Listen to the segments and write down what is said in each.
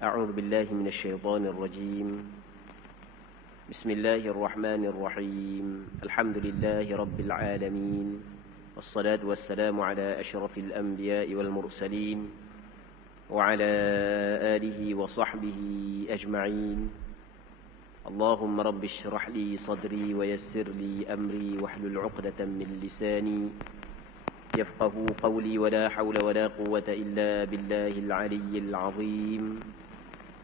أعوذ بالله من الشيطان الرجيم. بسم الله الرحمن الرحيم. الحمد لله رب العالمين، والصلاة والسلام على أشرف الأنبياء والمرسلين وعلى آله وصحبه أجمعين. اللهم رب اشرح لي صدري ويسر لي أمري واحلل عقدة من لساني يفقهوا قولي، ولا حول ولا قوة إلا بالله العلي العظيم.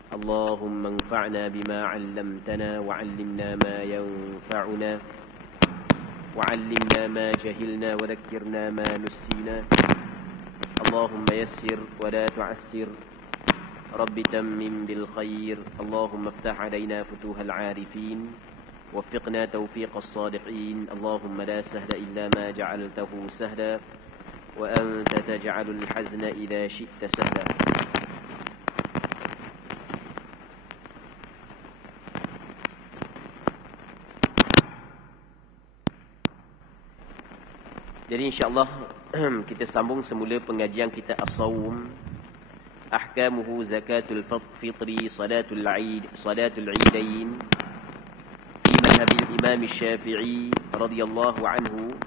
اللهم انفعنا بما علمتنا وعلمنا ما ينفعنا وعلمنا ما جهلنا وذكرنا ما نسينا. اللهم يسر ولا تعسر، رب تمم بالخير. اللهم افتح علينا فتوح العارفين، وفقنا توفيق الصالحين. اللهم لا سهل إلا ما جعلته سهلا، وأنت تجعل الحزن إذا شئت سهلا. Jadi insyaAllah kita sambung semula pengajian kita As-Sawm, Ahkamuhu Zakatul Fitri, Salatul Eidain, fi madhabil Imam Syafi'i radhiyallahu anhu.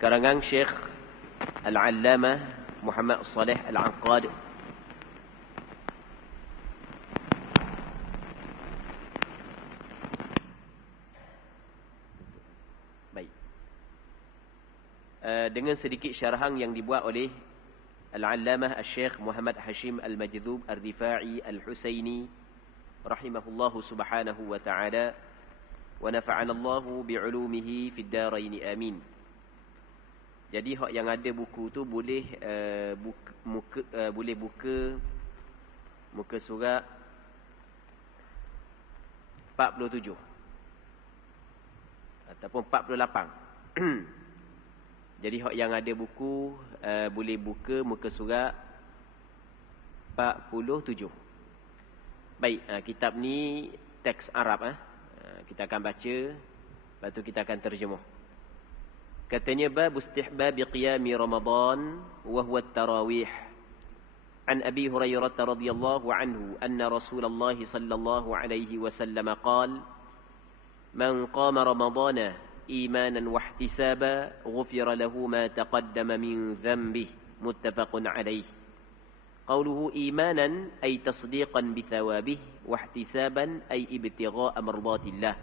Karangan Syekh Al-Allamah Muhammad Saleh Al-Anqad. Dengan sedikit syarahan yang dibuat oleh Al-Allamah Al-Syekh Muhammad Hashim Al-Majdhub Ar-Rifa'i Al-Husaini rahimahullahu subhanahu wa ta'ala, wa nafa'ana Allahu bi'ulumihi fid darain amin. Jadi hak yang ada buku tu boleh buka muka surat 47 ataupun 48. Jadi hak yang ada buku boleh buka muka surat 47. Baik, kitab ni teks Arab. Kita akan baca, lepas tu kita akan terjemah. Katanya bab istihbab qiyami Ramadan wa huwa at-tarawih. An Abi Hurairah radhiyallahu anhu anna Rasulullah sallallahu alaihi wasallam qala: Man qama Ramadana إيمانا واحتسابا غفر له ما تقدم من ذنبه متفق عليه. قوله إيمانا أي تصديقا بثوابه، واحتسابا أي ابتغاء مرضات الله.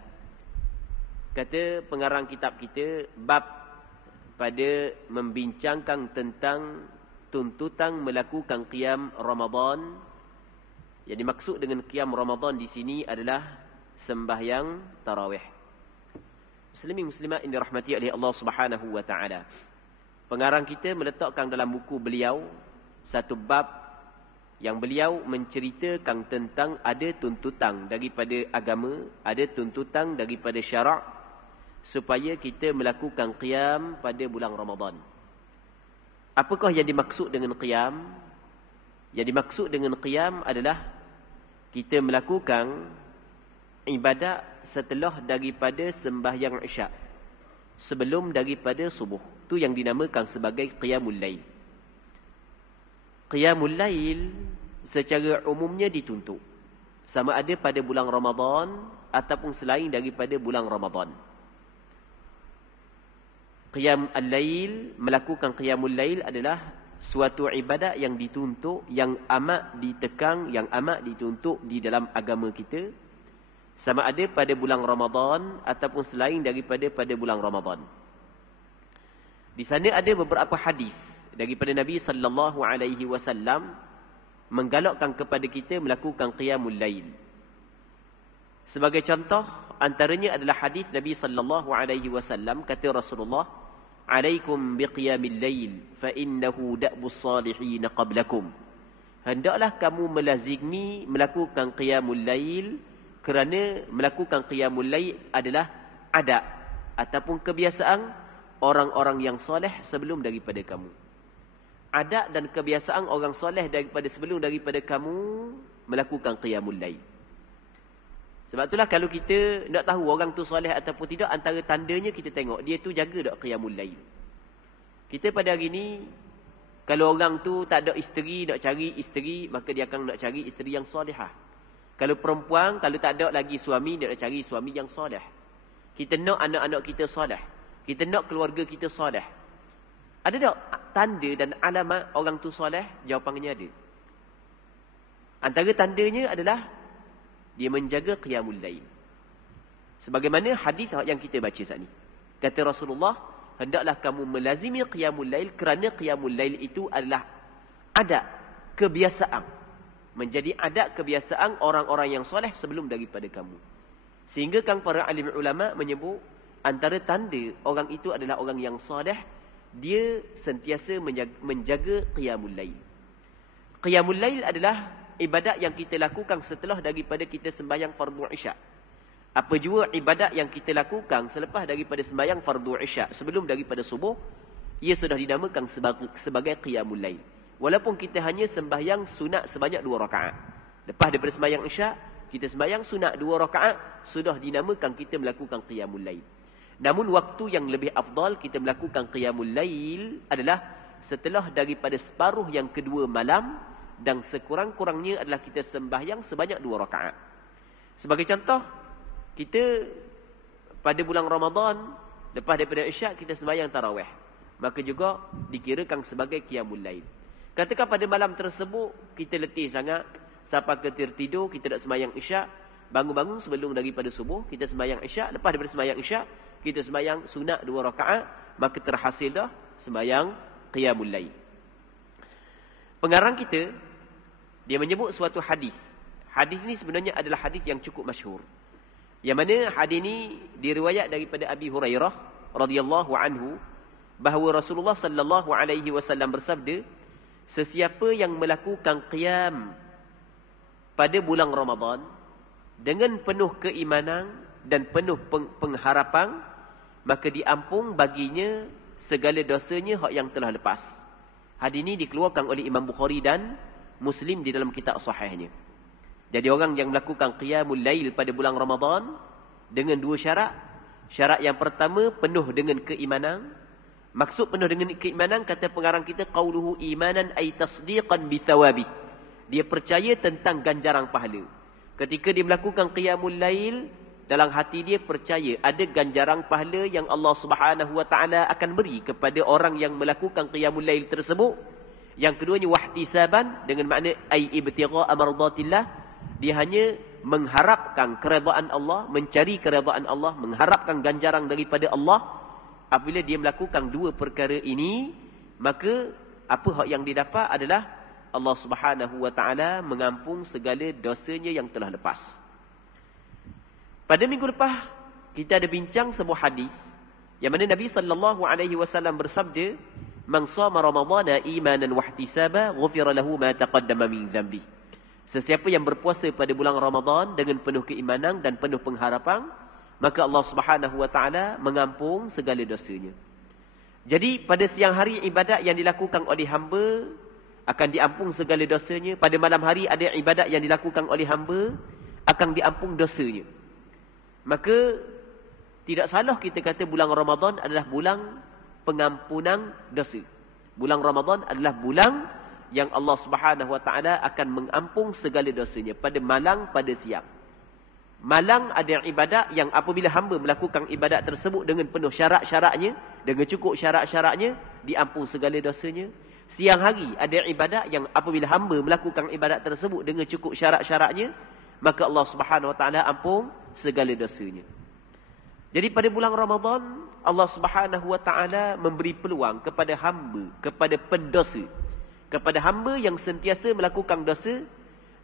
Kata pengarang kitab kita, bab pada membincangkan tentang tuntutan melakukan qiyam Ramadan. Yang dimaksud dengan qiyam Ramadan di sini adalah sembahyang tarawih. Muslimin muslimat yang dirahmati oleh Allah Subhanahu wa taala. Pengarang kita meletakkan dalam buku beliau satu bab yang beliau menceritakan tentang ada tuntutan daripada agama, ada tuntutan daripada syarak supaya kita melakukan qiyam pada bulan Ramadan. Apakah yang dimaksud dengan qiyam? Yang dimaksud dengan qiyam adalah kita melakukan ibadat setelah daripada sembahyang Isyak, sebelum daripada subuh. Tu yang dinamakan sebagai qiyamul lail. Qiyamul lail secara umumnya dituntut, sama ada pada bulan Ramadan ataupun selain daripada bulan Ramadan. Qiyam al-lail, melakukan qiyamul lail adalah suatu ibadat yang dituntut, yang amat ditekan, yang amat dituntut di dalam agama kita, sama ada pada bulan Ramadan ataupun selain daripada pada bulan Ramadan. Di sana ada beberapa hadis daripada Nabi sallallahu alaihi wasallam menggalakkan kepada kita melakukan qiyamul lail. Sebagai contoh, antaranya adalah hadis Nabi sallallahu alaihi wasallam, kata Rasulullah, "Alaikum biqiyamil lail fa innahu da'bus salihin qablakum." Hendaklah kamu melazimi melakukan qiyamul lail, kerana melakukan qiyamul lail adalah adab ataupun kebiasaan orang-orang yang soleh sebelum daripada kamu. Adab dan kebiasaan orang soleh daripada sebelum daripada kamu melakukan qiyamul lail. Sebab itulah kalau kita nak tahu orang tu soleh ataupun tidak, antara tandanya kita tengok dia tu jaga tak qiyamul lail. Kita pada hari ni Kalau orang tu tak ada isteri, nak cari isteri, maka dia akan nak cari isteri yang solehah. Kalau perempuan, kalau tak ada lagi suami, dia nak cari suami yang soleh. Kita nak anak-anak kita soleh. Kita nak keluarga kita soleh. Ada tak tanda dan alamat orang tu soleh? Jawapannya ada. Antara tandanya adalah dia menjaga qiyamul lail. Sebagaimana hadis yang kita baca saat ni. Kata Rasulullah, hendaklah kamu melazimi qiyamul lail kerana qiyamul lail itu adalah adab, kebiasaan. Menjadi adab kebiasaan orang-orang yang soleh sebelum daripada kamu. Sehingga kan para alim ulama menyebut antara tanda orang itu adalah orang yang soleh, dia sentiasa menjaga qiyamul lail. Qiyamul lail adalah ibadat yang kita lakukan setelah daripada kita sembahyang fardu isyak. Apa jua ibadat yang kita lakukan selepas daripada sembahyang fardu isyak sebelum daripada subuh, ia sudah dinamakan sebagai qiyamul lail. Walaupun kita hanya sembahyang sunat sebanyak 2 rakaat. Lepas daripada sembahyang isyak, kita sembahyang sunat 2 rakaat, sudah dinamakan kita melakukan qiyamul lail. Namun waktu yang lebih afdal kita melakukan qiyamul lail adalah setelah daripada separuh yang kedua malam, dan sekurang-kurangnya adalah kita sembahyang sebanyak 2 rakaat. Sebagai contoh, kita pada bulan Ramadan, lepas daripada isyak kita sembahyang tarawih, maka juga dikirakan sebagai qiyamul lail. Katakan pada malam tersebut kita letih sangat, sampai ke tertidur, kita nak sembahyang isyak, bangun-bangun sebelum daripada subuh kita sembahyang isyak, lepas daripada sembahyang isyak kita sembahyang sunat 2 rakaat, maka terhasil dah sembahyang qiyamul lail. Pengarang kita dia menyebut suatu hadis. Hadis ini sebenarnya adalah hadis yang cukup masyhur. Yang mana hadis ini diriwayat daripada Abi Hurairah radhiyallahu anhu bahawa Rasulullah sallallahu alaihi wasallam bersabda, sesiapa yang melakukan qiyam pada bulan Ramadan dengan penuh keimanan dan penuh pengharapan, maka diampun baginya segala dosanya hak yang telah lepas. Hadis ini dikeluarkan oleh Imam Bukhari dan Muslim di dalam kitab sahihnya. Jadi orang yang melakukan qiyamul lail pada bulan Ramadan dengan 2 syarat. Syarat yang pertama, penuh dengan keimanan. Maksud penuh dengan keimanan, kata pengarang kita, qauluhu imanan ay tasdiqan bi thawabi. Dia percaya tentang ganjaran pahala. Ketika dia melakukan qiyamul lail, dalam hati dia percaya ada ganjaran pahala yang Allah Subhanahu wa taala akan beri kepada orang yang melakukan qiyamul lail tersebut. Yang keduanya wahtisaban, dengan makna ay ibtigha mardatillah. Dia hanya mengharapkan keredaan Allah, mencari keredaan Allah, mengharapkan ganjaran daripada Allah. Apabila dia melakukan 2 perkara ini, maka apa hak yang didapat adalah Allah Subhanahu wa taala mengampun segala dosanya yang telah lepas. Pada minggu lepas kita ada bincang sebuah hadis yang mana Nabi sallallahu alaihi wasallam bersabda, "Man shama Ramadhana imanan wa ihtisaba, ghufira lahu ma taqaddama min dhanbi." Sesiapa yang berpuasa pada bulan Ramadan dengan penuh keimanan dan penuh pengharapan, maka Allah Subhanahu wa taala mengampun segala dosanya. Jadi pada siang hari ibadat yang dilakukan oleh hamba akan diampun segala dosanya. Pada malam hari ada ibadat yang dilakukan oleh hamba akan diampun dosanya. Maka tidak salah kita kata bulan Ramadan adalah bulan pengampunan dosa. Bulan Ramadan adalah bulan yang Allah Subhanahu wa taala akan mengampun segala dosanya pada malam, pada siang. Malam ada ibadat yang apabila hamba melakukan ibadat tersebut dengan penuh syarat-syaratnya, dengan cukup syarat-syaratnya, diampun segala dosanya. Siang hari ada ibadat yang apabila hamba melakukan ibadat tersebut dengan cukup syarat-syaratnya, maka Allah Subhanahu wa taala ampun segala dosanya. Jadi pada bulan Ramadan, Allah Subhanahu wa taala memberi peluang kepada hamba, kepada pendosa, kepada hamba yang sentiasa melakukan dosa,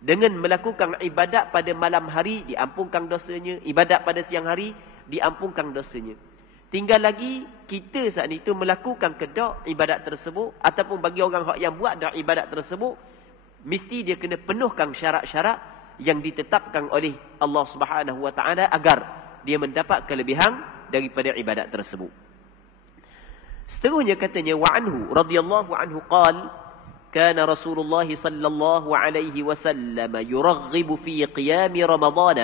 dengan melakukan ibadat pada malam hari diampunkan dosanya, ibadat pada siang hari diampunkan dosanya. Tinggal lagi kita saat itu melakukan kedak ibadat tersebut, ataupun bagi orang yang buat dak ibadat tersebut, mesti dia kena penuhkan syarat-syarat yang ditetapkan oleh Allah Subhanahu wa taala agar dia mendapat kelebihan daripada ibadat tersebut. Seterusnya katanya, wa anhu radhiyallahu anhu qala, كان رسول الله صلى الله عليه وسلم يرغب في قيام رمضان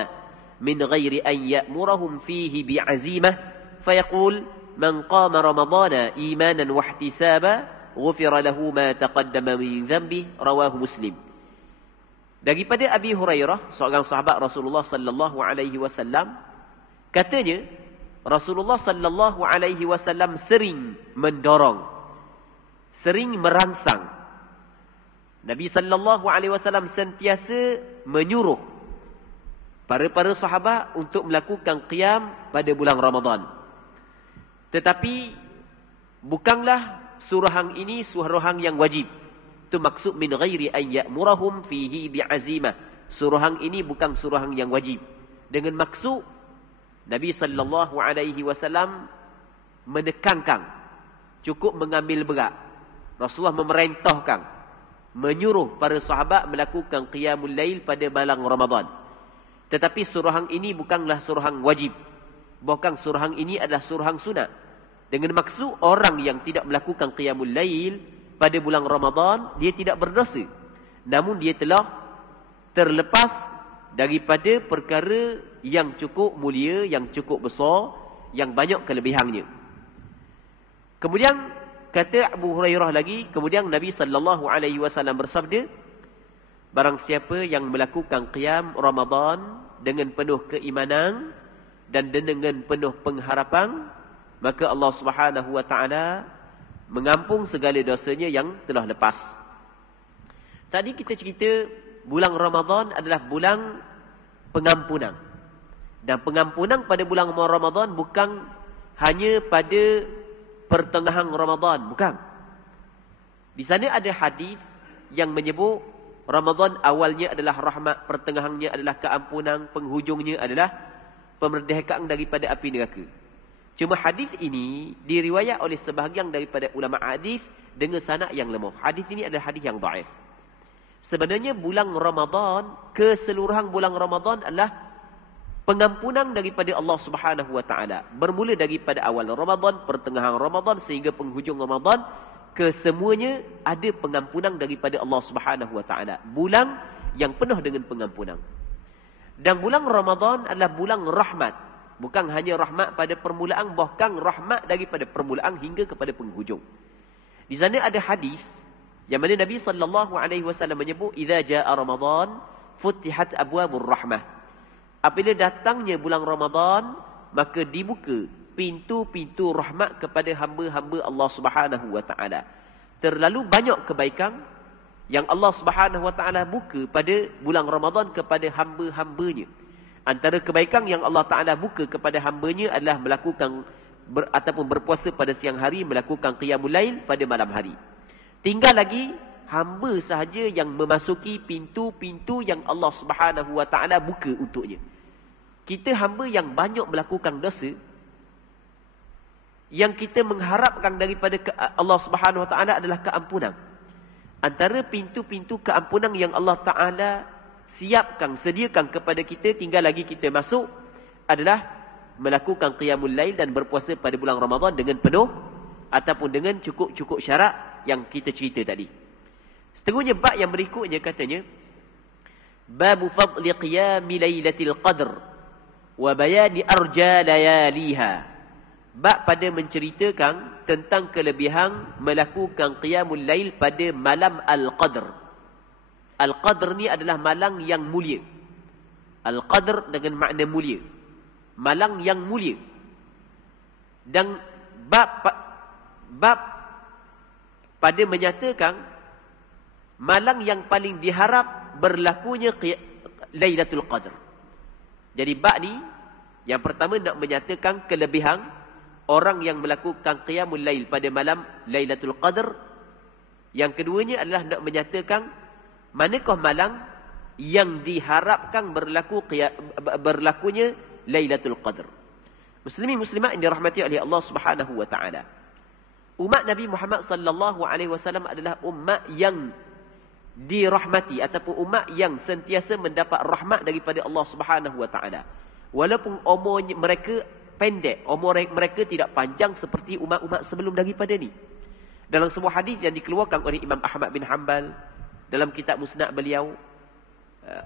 من غير أن يأمرهم فيه بعزيمة فيقول من قام رمضان إيمانا واحتسابا ghufira lahu ma taqaddama min dhanbi, rawahu Muslim. Daripada Abi Hurairah, seorang sahabat Rasulullah sallallahu alaihi wasallam, katanya Rasulullah sallallahu alaihi wasallam sering mendorong, sering merangsang. Nabi sallallahu alaihi wasallam sentiasa menyuruh para sahabat untuk melakukan qiyam pada bulan Ramadan. Tetapi bukanlah suruhan ini suruhan yang wajib. Itu maksud min ghairi an ya'murahum fihi bi'azimah. Suruhan ini bukan suruhan yang wajib. Dengan maksud Nabi sallallahu alaihi wasallam menekankan, cukup mengambil berat. Rasulullah memerintahkan, menyuruh para sahabat melakukan qiyamul lail pada malam Ramadan. Tetapi suruhan ini bukanlah suruhan wajib. Bahkan suruhan ini adalah suruhan sunat. Dengan maksud orang yang tidak melakukan qiyamul lail pada bulan Ramadan, dia tidak berdosa. Namun dia telah terlepas daripada perkara yang cukup mulia, yang cukup besar, yang banyak kelebihannya. Kemudian kata Abu Hurairah lagi, kemudian Nabi sallallahu alaihi wasallam bersabda, barang siapa yang melakukan qiyam Ramadan dengan penuh keimanan dan dengan penuh pengharapan, maka Allah Subhanahu wa taala mengampung segala dosanya yang telah lepas. Tadi kita cerita bulan Ramadan adalah bulan pengampunan. Dan pengampunan pada bulan Ramadan bukan hanya pada pertengahan Ramadan, bukan. Di sana ada hadis yang menyebut Ramadan awalnya adalah rahmat, pertengahannya adalah keampunan, penghujungnya adalah pemerdekaan daripada api neraka. Cuma hadis ini diriwayat oleh sebahagian daripada ulama hadis dengan sanad yang lemah. Hadis ini adalah hadis yang dhaif. Sebenarnya bulan Ramadan, keseluruhan bulan Ramadan adalah pengampunan daripada Allah Subhanahu wa taala. Bermula daripada awal Ramadan, pertengahan Ramadan sehingga penghujung Ramadan, kesemuanya ada pengampunan daripada Allah Subhanahu wa taala. Bulan yang penuh dengan pengampunan. Dan bulan Ramadan adalah bulan rahmat. Bukan hanya rahmat pada permulaan, bahkan rahmat daripada permulaan hingga kepada penghujung. Di sana ada hadis yang mana Nabi sallallahu alaihi wasallam menyebut, "Idza jaa Ramadan, futihat abwabur rahmah." Apabila datangnya bulan Ramadan, maka dibuka pintu-pintu rahmat kepada hamba-hamba Allah Subhanahu wa taala. Terlalu banyak kebaikan yang Allah Subhanahu wa taala buka pada bulan Ramadan kepada hamba-hambanya. Antara kebaikan yang Allah Ta'ala buka kepada hambanya adalah melakukan ataupun berpuasa pada siang hari, melakukan qiyamul lail pada malam hari. Tinggal lagi hamba sahaja yang memasuki pintu-pintu yang Allah Subhanahu wa Ta'ala buka untuknya. Kita hamba yang banyak melakukan dosa, yang kita mengharapkan daripada Allah Subhanahu wa Ta'ala adalah keampunan. Antara pintu-pintu keampunan yang Allah Ta'ala siapkan, sediakan kepada kita, tinggal lagi kita masuk, adalah melakukan qiyamul lail dan berpuasa pada bulan Ramadan dengan penuh ataupun dengan cukup-cukup syarat yang kita cerita tadi. Seterusnya bab yang berikutnya katanya, babu fadli qiyami lailatul qadr wa bayani arja layaliha. Bab pada menceritakan tentang kelebihan melakukan qiyamul lail pada malam al-qadr. Al-Qadr ni adalah malang yang mulia. Al-Qadr dengan makna mulia. Malang yang mulia. Dan bab pada menyatakan malang yang paling diharap berlakunya Lailatul Qadr. Jadi bab ni yang pertama nak menyatakan kelebihan orang yang melakukan qiyamul lail pada malam Lailatul Qadr. Yang keduanya adalah nak menyatakan manakah malam yang diharapkan berlakunya Lailatul Qadr. Muslimin muslimat yang dirahmati oleh Allah Subhanahu wa taala. Umat Nabi Muhammad sallallahu alaihi wasallam adalah umat yang dirahmati ataupun umat yang sentiasa mendapat rahmat daripada Allah Subhanahu wa taala. Walaupun umur mereka pendek, umur mereka tidak panjang seperti umat-umat sebelum daripada ni. Dalam sebuah hadis yang dikeluarkan oleh Imam Ahmad bin Hanbal dalam kitab Musnad beliau,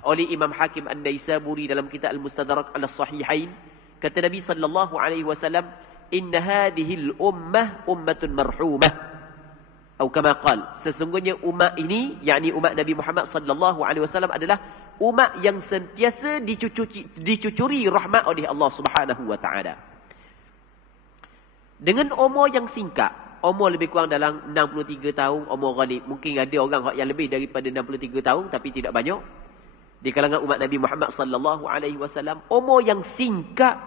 oleh Imam Hakim An-Naisaburi dalam kitab Al-Mustadrak Al-Sahihain, kata Nabi sallallahu alaihi wasallam, "Inna hadhihi al-ummah ummatun marhumah." atau kama qala, sesungguhnya umat ini, yakni umat Nabi Muhammad sallallahu alaihi wasallam adalah umat yang sentiasa dicucuri rahmat oleh Allah Subhanahu wa taala. Dengan umur yang singkat, umur lebih kurang dalam 63 tahun, umur ghalib. Mungkin ada orang yang lebih daripada 63 tahun tapi tidak banyak. Di kalangan umat Nabi Muhammad sallallahu alaihi wasallam, umur yang singkat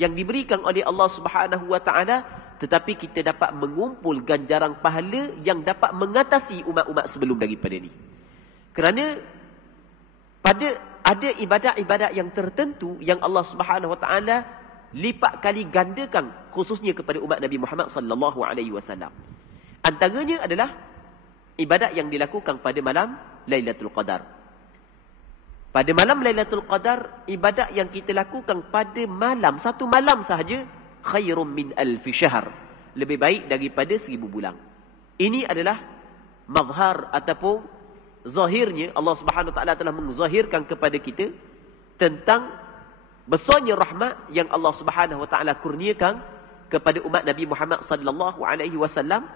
yang diberikan oleh Allah Subhanahu wa taala, tetapi kita dapat mengumpul ganjaran pahala yang dapat mengatasi umat-umat sebelum daripada ni. Kerana ada ibadat-ibadat yang tertentu yang Allah Subhanahu wa taala lipat kali gandakan khususnya kepada umat Nabi Muhammad sallallahu alaihi wasallam. Antaranya adalah ibadat yang dilakukan pada malam Lailatul Qadar. Pada malam Lailatul Qadar, ibadat yang kita lakukan pada malam, satu malam sahaja, khairum min alfi syahr, lebih baik daripada 1000 bulan. Ini adalah mazhar ataupun zahirnya Allah Subhanahu wa taala telah menzahirkan kepada kita tentang besarnya rahmat yang Allah Subhanahu wa taala kurniakan kepada umat Nabi Muhammad sallallahu alaihi wasallam,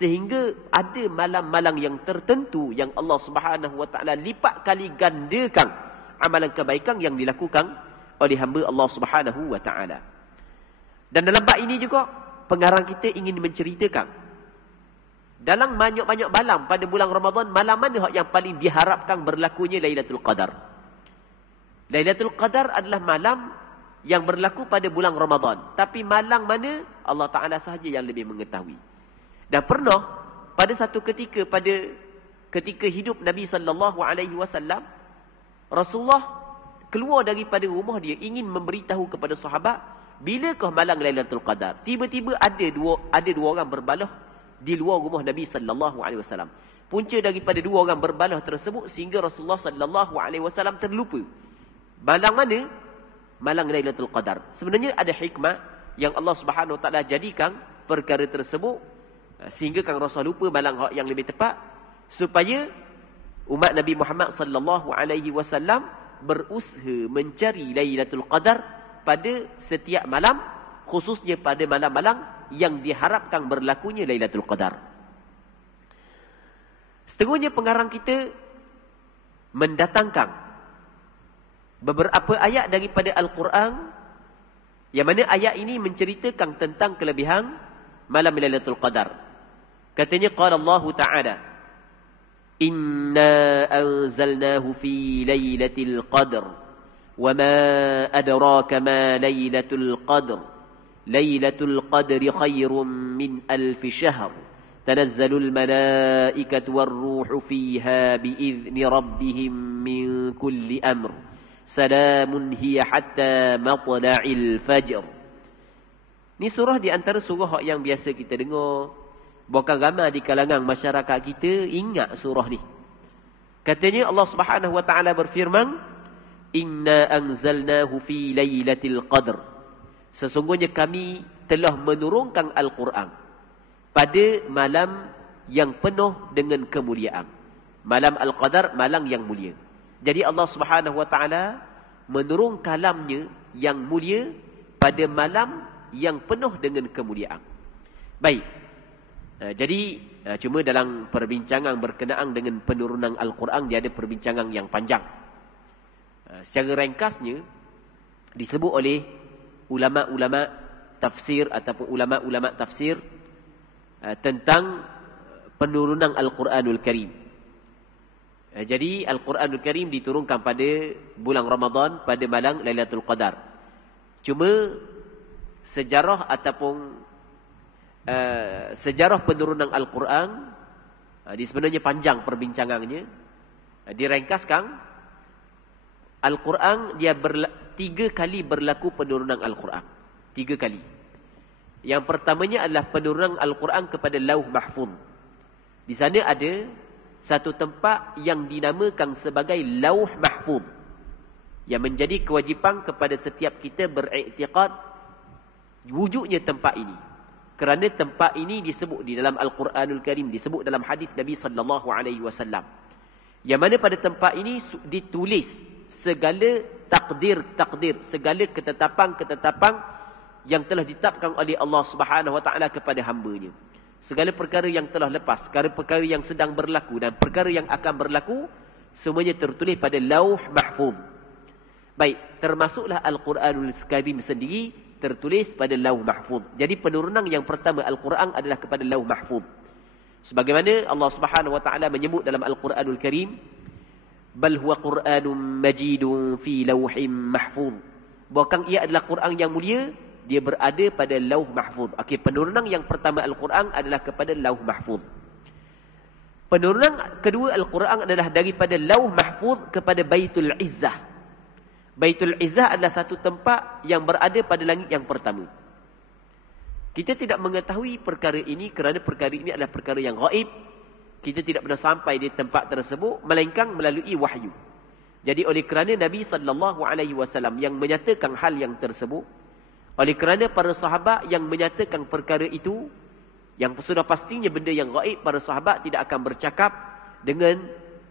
sehingga ada malam-malam yang tertentu yang Allah Subhanahu wa taala lipat kali gandakan amalan kebaikan yang dilakukan oleh hamba Allah Subhanahu wa taala. Dan dalam bab ini juga pengarang kita ingin menceritakan dalam banyak-banyak malam pada bulan Ramadan, malam mana yang paling diharapkan berlakunya Lailatul Qadar. Lailatul Qadar adalah malam yang berlaku pada bulan Ramadan, tapi malam mana Allah Taala sahaja yang lebih mengetahui. Dan pernah pada satu ketika ketika hidup Nabi sallallahu alaihi wasallam, Rasulullah keluar daripada rumah dia ingin memberitahu kepada sahabat bilakah malam Lailatul Qadar. Tiba-tiba ada dua orang berbalah di luar rumah Nabi sallallahu alaihi wasallam. Punca daripada dua orang berbalah tersebut sehingga Rasulullah sallallahu alaihi wasallam terlupa malam mana? Malam Lailatul Qadar. Sebenarnya ada hikmah yang Allah Subhanahu wa taala jadikan perkara tersebut sehingga kan Rasul lupa malam yang lebih tepat, supaya umat Nabi Muhammad sallallahu alaihi wasallam berusaha mencari Lailatul Qadar pada setiap malam, khususnya pada malam-malam yang diharapkan berlakunya Lailatul Qadar. Seterusnya pengarang kita mendatangkan beberapa ayat daripada Al-Quran, yang mana ayat ini menceritakan tentang kelebihan malam Lailatul Qadar. Katanya qala Allah Ta'ala, "Inna anzalnahu fi lailatul qadr, wa ma adraka ma lailatul qadr, lailatul qadri khairum min alfi syahr, tanazzalul malaikatu war-ruhu fiha bi'izni rabbihim min kulli amr, salamun hiya hatta matla'il fajr." Ini surah di antara surah yang biasa kita dengar. Bukan ramai di kalangan masyarakat kita ingat surah ni. Katanya Allah Subhanahu wa taala berfirman, "Inna anzalnahu fi lailatul qadr." Sesungguhnya kami telah menurunkan Al-Quran pada malam yang penuh dengan kemuliaan. Malam Al-Qadar, malam yang mulia. Jadi Allah Subhanahu wa taala menurun kalamnya yang mulia pada malam yang penuh dengan kemuliaan. Baik. Jadi cuma dalam perbincangan berkenaan dengan penurunan Al-Quran, dia ada perbincangan yang panjang. Secara ringkasnya disebut oleh ulama-ulama tafsir ataupun ulama-ulama tafsir tentang penurunan Al-Quranul Karim. Jadi Al-Quranul Karim diturunkan pada bulan Ramadan pada malam Lailatul Qadar. Cuma sejarah ataupun sejarah penurunan Al-Quran sebenarnya panjang perbincangannya. Direngkaskan, Al-Quran dia 3 kali berlaku penurunan Al-Quran. 3 kali. Yang pertamanya adalah penurunan Al-Quran kepada Lauh Mahfuz. Di sana ada satu tempat yang dinamakan sebagai Lauh Mahfuz, yang menjadi kewajipan kepada setiap kita beriktikad wujudnya tempat ini. Kerana tempat ini disebut di dalam Al-Quranul Karim, disebut dalam hadis Nabi sallallahu alaihi wasallam. Yang mana pada tempat ini ditulis segala takdir-takdir, segala ketetapan-ketetapan yang telah ditetapkan oleh Allah Subhanahu wa taala kepada hamba-Nya. Segala perkara yang telah lepas, perkara yang sedang berlaku dan perkara yang akan berlaku, semuanya tertulis pada lauh mahfuz. Baik, termasuklah Al-Quranul Karim sendiri tertulis pada lauh mahfuz. Jadi penurunan yang pertama Al-Quran adalah kepada lauh mahfuz. Sebagaimana Allah Subhanahu wa taala menyebut dalam Al-Quranul Karim, bal huwa Qur'anun majidun fi lauhim mahfuz. Bahkan ia adalah Quran yang mulia, dia berada pada lauh mahfuz. Okey, penurunan yang pertama Al-Quran adalah kepada lauh mahfuz. Penurunan kedua Al-Quran adalah daripada lauh mahfuz kepada Baitul Izzah. Baitul Izzah adalah satu tempat yang berada pada langit yang pertama. Kita tidak mengetahui perkara ini kerana perkara ini adalah perkara yang gaib. Kita tidak pernah sampai di tempat tersebut melainkan melalui wahyu. Jadi oleh kerana Nabi SAW yang menyatakan hal yang tersebut, oleh kerana para sahabat yang menyatakan perkara itu, yang sudah pastinya benda yang gaib, para sahabat tidak akan bercakap dengan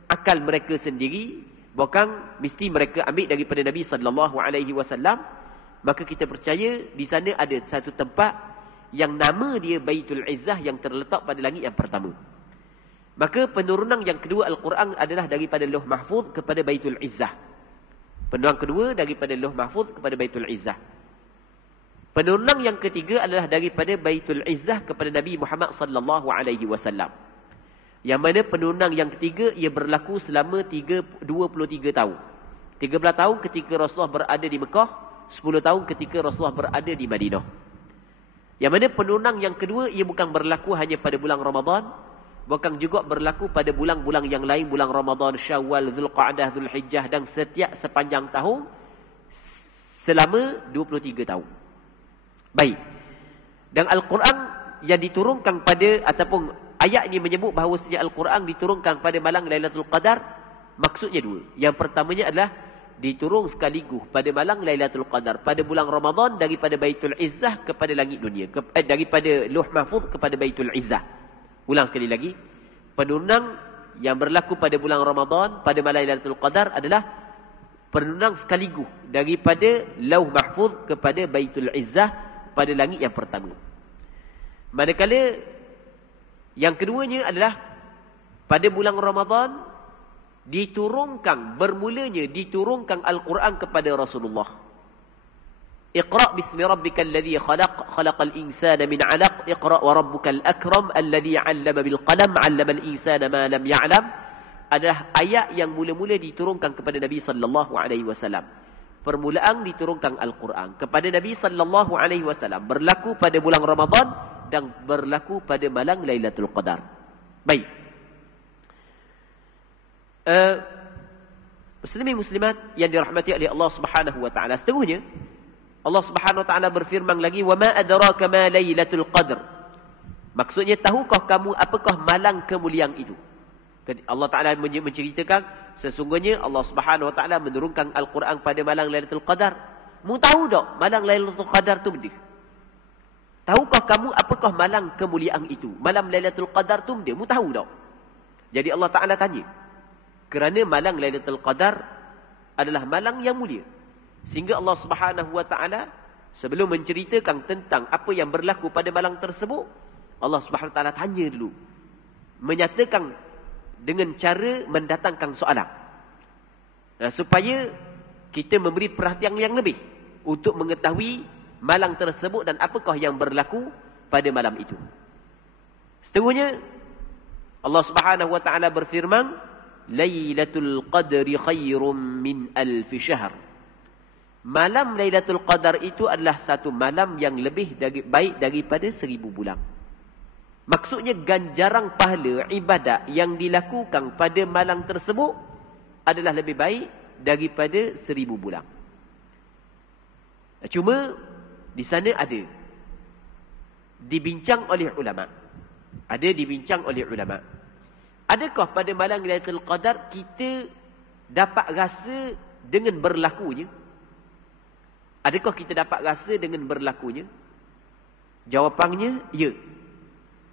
akal mereka sendiri, bahkan mesti mereka ambil daripada Nabi SAW. Maka kita percaya di sana ada satu tempat yang nama dia Baitul Izzah yang terletak pada langit yang pertama. Maka penurunan yang kedua Al-Quran adalah daripada Lauh Mahfuz kepada Baitul Izzah. Penurunan kedua daripada Lauh Mahfuz kepada Baitul Izzah. Penurunan yang ketiga adalah daripada Baitul Izzah kepada Nabi Muhammad SAW. Yang mana penurunan yang ketiga ia berlaku selama 23 tahun. 13 tahun ketika Rasulullah berada di Mekah, 10 tahun ketika Rasulullah berada di Madinah. Yang mana penurunan yang kedua ia bukan berlaku hanya pada bulan Ramadan, bahkan juga berlaku pada bulan-bulan yang lain, bulan Ramadan, Syawal, Zulqa'dah, Zulhijjah dan setiap sepanjang tahun selama 23 tahun. Baik. Dan Al-Quran yang diturunkan pada, ataupun ayat ini menyebut bahawasanya Al-Quran diturunkan pada malam Lailatul Qadar, maksudnya dua. Yang pertamanya adalah diturun sekaligus pada malam Lailatul Qadar pada bulan Ramadan daripada Baitul Izzah kepada langit dunia, daripada Lauh Mahfuz kepada Baitul Izzah. Ulang sekali lagi, penurunan yang berlaku pada bulan Ramadan pada malam Lailatul Qadar adalah penurunan sekaligus daripada Lauh Mahfuz kepada Baitul Izzah pada langit yang pertama. Manakala yang keduanya adalah pada bulan Ramadan bermulanya diturunkan Al-Quran kepada Rasulullah. Iqra' bismi rabbikal ladzi khalaq, khalaqal insana min 'alaq, iqra' wa rabbukal akram alladzi 'allama bil qalam, 'allamal insana ma lam ya'lam. Adalah ayat yang mula-mula diturunkan kepada Nabi sallallahu alaihi wasallam. Permulaan diturunkan Al-Quran kepada Nabi sallallahu alaihi wasallam berlaku pada bulan Ramadan dan berlaku pada malam Lailatul Qadar. Baik. Muslimin muslimat yang dirahmati oleh Allah Subhanahu wa taala, seterusnya Allah Subhanahu wa taala berfirman lagi, "Wa ma adraka ma Lailatul Qadr." Maksudnya, tahukah kamu apakah malam kemuliaan itu? Allah Taala menceritakan sesungguhnya Allah Subhanahu wa taala menurunkan Al-Quran pada malam Lailatul Qadar. Mu tahu tak malam Lailatul Qadar tu benda? Tahukah kamu apakah malam kemuliaan itu? Malam Lailatul Qadar tu benda, mu tahu tak? Jadi Allah Taala tanya. Kerana malam Lailatul Qadar adalah malam yang mulia. Sehingga Allah Subhanahu wa taala sebelum menceritakan tentang apa yang berlaku pada malam tersebut, Allah Subhanahu wa taala tanya dulu. Menyatakan dengan cara mendatangkan soalan. Supaya kita memberi perhatian yang lebih untuk mengetahui malam tersebut dan apakah yang berlaku pada malam itu. Seterusnya Allah Subhanahu wa taala berfirman, Lailatul Qadri khairum min alfi syahr. Malam Lailatul Qadar itu adalah satu malam yang lebih baik daripada 1000 bulan. Maksudnya ganjaran pahala ibadat yang dilakukan pada malam tersebut adalah lebih baik daripada 1000 bulan. Cuma di sana ada dibincang oleh ulama. Adakah pada malam Lailatul Qadar kita dapat rasa dengan berlakunya? Adakah kita dapat rasa dengan berlakunya? Jawapannya, ya.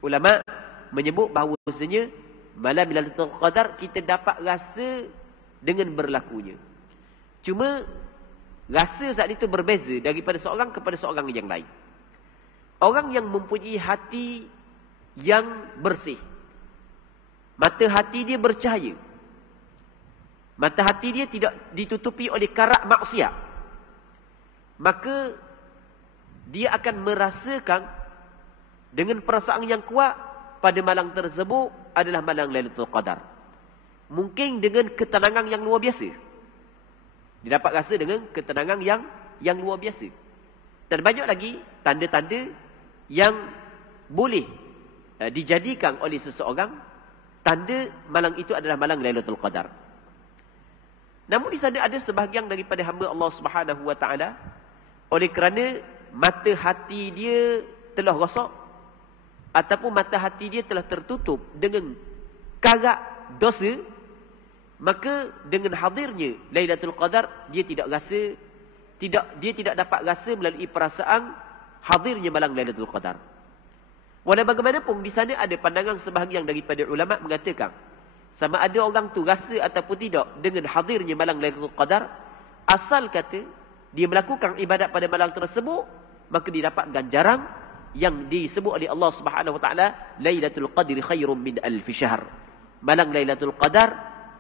Ulama menyebut bahawasanya malam Lailatul Qadar kita dapat rasa dengan berlakunya. Cuma rasa saat itu berbeza daripada seorang kepada seorang yang lain. Orang yang mempunyai hati yang bersih. Mata hati dia bercahaya. Mata hati dia tidak ditutupi oleh karak maksiat. Maka dia akan merasakan dengan perasaan yang kuat pada malam tersebut adalah malam Lailatul Qadar. Mungkin dengan ketenangan yang luar biasa. Dia dapat rasa dengan ketenangan yang luar biasa. Dan banyak lagi tanda-tanda yang boleh dijadikan oleh seseorang tanda malam itu adalah malam Lailatul Qadar. Namun di sana ada sebahagian daripada hamba Allah Subhanahu wa taala, oleh kerana mata hati dia telah rosak ataupun mata hati dia telah tertutup dengan karak dosa, maka dengan hadirnya Lailatul Qadar dia tidak dapat rasa melalui perasaan hadirnya malam Lailatul Qadar. Walau bagaimanapun di sana ada pandangan sebahagian daripada ulama mengatakan sama ada orang tu rasa ataupun tidak dengan hadirnya malam Lailatul Qadar, asal kata dia melakukan ibadat pada malam tersebut, maka dia dapat ganjaran yang disebut oleh Allah Subhanahu wa taala, Lailatul Qadri khairum min alf syahr. Malam Lailatul Qadar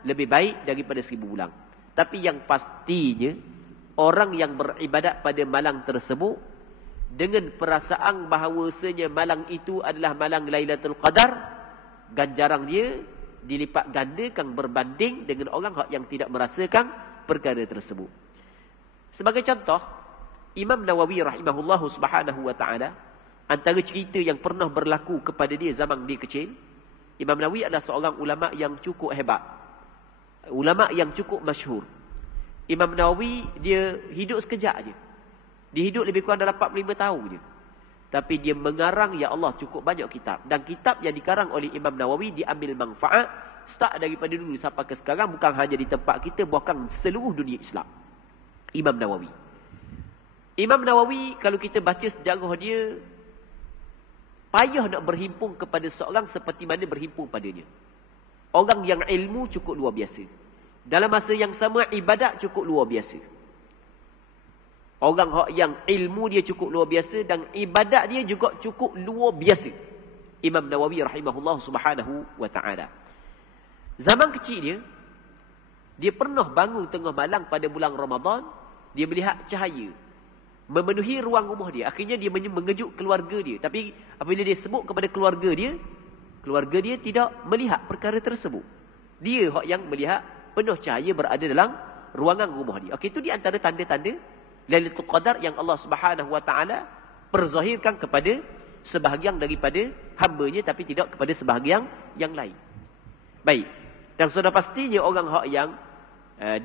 lebih baik daripada 1000 bulan. Tapi yang pastinya orang yang beribadat pada malam tersebut dengan perasaan bahawasanya malam itu adalah malam Lailatul Qadar, ganjaran dia dilipat gandakan berbanding dengan orang yang tidak merasakan perkara tersebut. Sebagai contoh, Imam Nawawi rahimahullahu subhanahu wa ta'ala, antara cerita yang pernah berlaku kepada dia zaman dia kecil, Imam Nawawi adalah seorang ulama yang cukup hebat. Ulama yang cukup masyhur. Imam Nawawi dia hidup sekejap je. Dia hidup lebih kurang dalam 45 tahun je. Tapi dia mengarang, ya Allah, cukup banyak kitab. Dan kitab yang dikarang oleh Imam Nawawi diambil manfaat start daripada dulu sampai ke sekarang, bukan hanya di tempat kita, bahkan seluruh dunia Islam. Imam Nawawi. Imam Nawawi, kalau kita baca sejarah dia, payah nak berhimpun kepada seorang seperti mana berhimpun padanya. Orang yang ilmu cukup luar biasa. Dalam masa yang sama, ibadat cukup luar biasa. Orang yang ilmu dia cukup luar biasa dan ibadat dia juga cukup luar biasa. Imam Nawawi rahimahullah subhanahu wa ta'ala. Zaman kecil dia pernah bangun tengah malam pada bulan Ramadan, dia melihat cahaya memenuhi ruang rumah dia. Akhirnya dia mengejut keluarga dia. Tapi apabila dia sebut kepada keluarga dia tidak melihat perkara tersebut. Dia yang melihat penuh cahaya berada dalam ruangan rumah dia. Okey, itu di antara tanda-tanda Lailatul Qadar yang Allah Subhanahu wa taala perzahirkan kepada sebahagian daripada hamba-Nya, tapi tidak kepada sebahagian yang lain. Baik. Dan sudah pastinya orang yang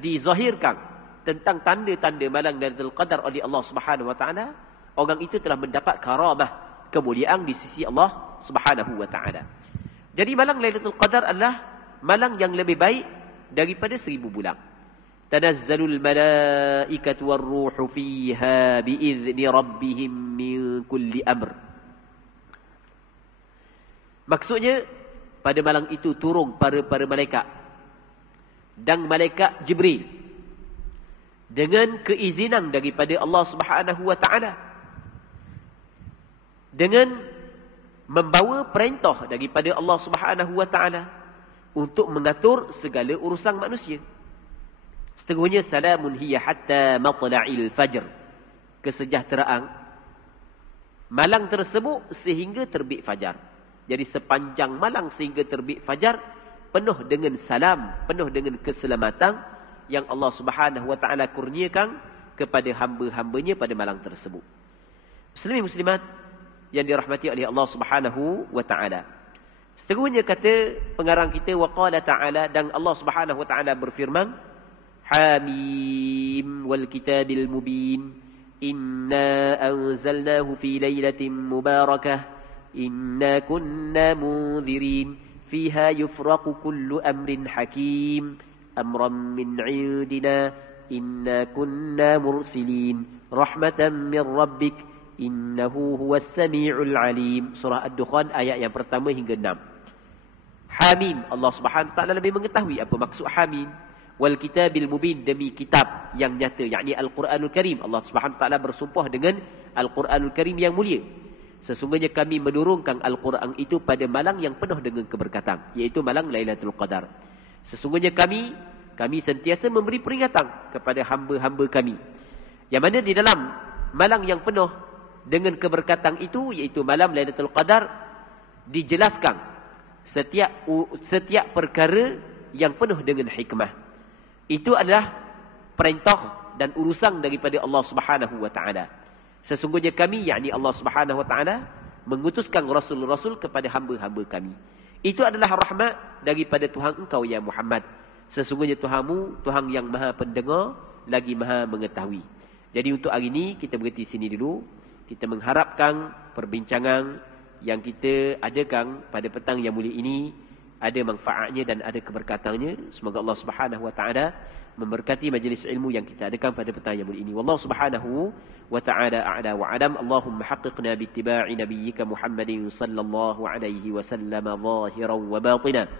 dizahirkan tentang tanda-tanda malam Lailatul Qadar oleh Allah Subhanahu wa taala, orang itu telah mendapat karamah, kemuliaan di sisi Allah Subhanahu wa taala. Jadi malam Lailatul Qadar adalah malam yang lebih baik daripada 1000 bulan. Tanazzalul malaikatu war-ruhu fiha bi'izni rabbihim min kulli amr. Maksudnya pada malam itu turun para malaikat dan malaikat Jibril dengan keizinan daripada Allah Subhanahu wa taala, dengan membawa perintah daripada Allah Subhanahu wa taala untuk mengatur segala urusan manusia. Seterusnya, salamun hiya hatta matla'il fajr. Kesejahteraan malam tersebut sehingga terbit fajar. Jadi sepanjang malam sehingga terbit fajar penuh dengan salam, penuh dengan keselamatan yang Allah Subhanahu wa taala kurniakan kepada hamba-hambanya pada malam tersebut. Muslimin muslimat yang dirahmati oleh Allah Subhanahu wa taala. Seterusnya kata pengarang kita, wa qala ta'ala, dan Allah Subhanahu wa taala berfirman, Hamim wal kitabil mubin, inna anzalnahu fi lailatin mubarakah, inna kunna munzirin, fiha yufraqu kullu amrin hakim, amran min 'indina, inna kunna mursilin, rahmatan min rabbik, innahu huwas sami'ul alim. Surah Ad-Dukhan ayat yang pertama hingga 6. Hamim, Allah Subhanahu wa taala lebih mengetahui apa maksud Hamim. Wal kitabil mubin, demi kitab yang nyata, yakni Al-Quranul Karim. Allah Subhanahu wa taala bersumpah dengan Al-Quranul Karim yang mulia. Sesungguhnya kami menurunkan Al-Quran itu pada malam yang penuh dengan keberkatan, iaitu malam Lailatul Qadar. Sesungguhnya kami sentiasa memberi peringatan kepada hamba-hamba kami, yang mana di dalam malam yang penuh dengan keberkatan itu, iaitu malam Lailatul Qadar, dijelaskan setiap perkara yang penuh dengan hikmah. Itu adalah perintah dan urusan daripada Allah Subhanahu wa taala. Sesungguhnya kami, yakni Allah Subhanahu wa taala, mengutuskan rasul-rasul kepada hamba-hamba kami. Itu adalah rahmat daripada Tuhan engkau ya Muhammad. Sesungguhnya Tuhanmu, Tuhan yang Maha Pendengar lagi Maha Mengetahui. Jadi untuk hari ini kita berhenti sini dulu. Kita mengharapkan perbincangan yang kita adakan pada petang yang mulia ini ada manfaatnya dan ada keberkatannya. Semoga Allah Subhanahu wa taala memberkati majlis ilmu yang kita adakan pada petang yang mulia ini. Wallahu subhanahu wa ta'ala a'la wa alam. Allahumma haqqiqna bi ittiba'i nabiyyika Muhammadin sallallahu alaihi wasallam zahiran wa batinan.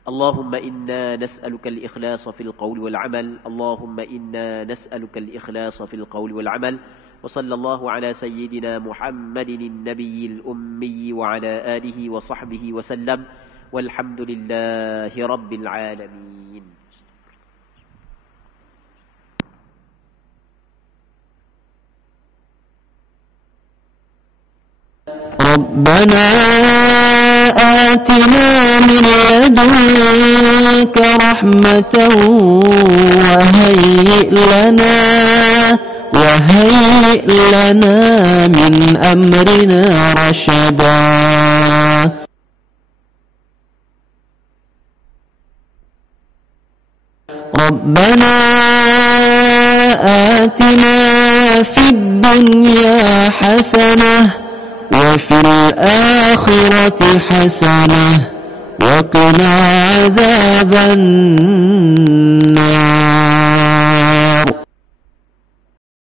اللهم إنا نسألك الإخلاص في القول والعمل. اللهم إنا نسألك الإخلاص في القول والعمل. وصلى الله على سيدنا محمد النبي الأمي وعلى آله وصحبه وسلم والحمد لله رب العالمين. ربنا آتنا من لدنك رحمة وهيئ لنا من أمرنا رشدا. ربنا آتنا في الدنيا حسنة وفي الآخرة حسنة وقنا عذاب النار.